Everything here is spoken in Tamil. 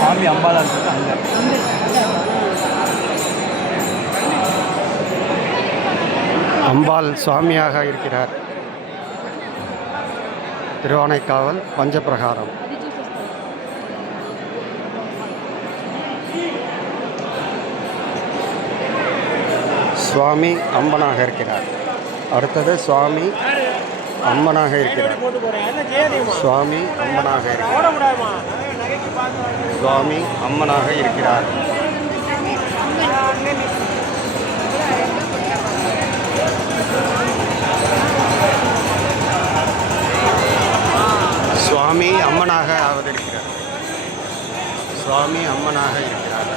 சாமி அம்பாலா இருக்கிறது அங்கே. அம்பாள் சுவாமியாக இருக்கிறார். திருவானைக்காவல் பஞ்சப்பிரகாரம். சுவாமி அம்மனாக இருக்கிறார். அடுத்தது சுவாமி அம்மனாக இருக்கிறார். சுவாமி அம்மனாக இருக்கிறார். சுவாமி அம்மனாக இருக்கிறார். சுவாமி அம்மனாக அவதரிக்கிறார் சுவாமி அம்மனாக இருக்கிறார்.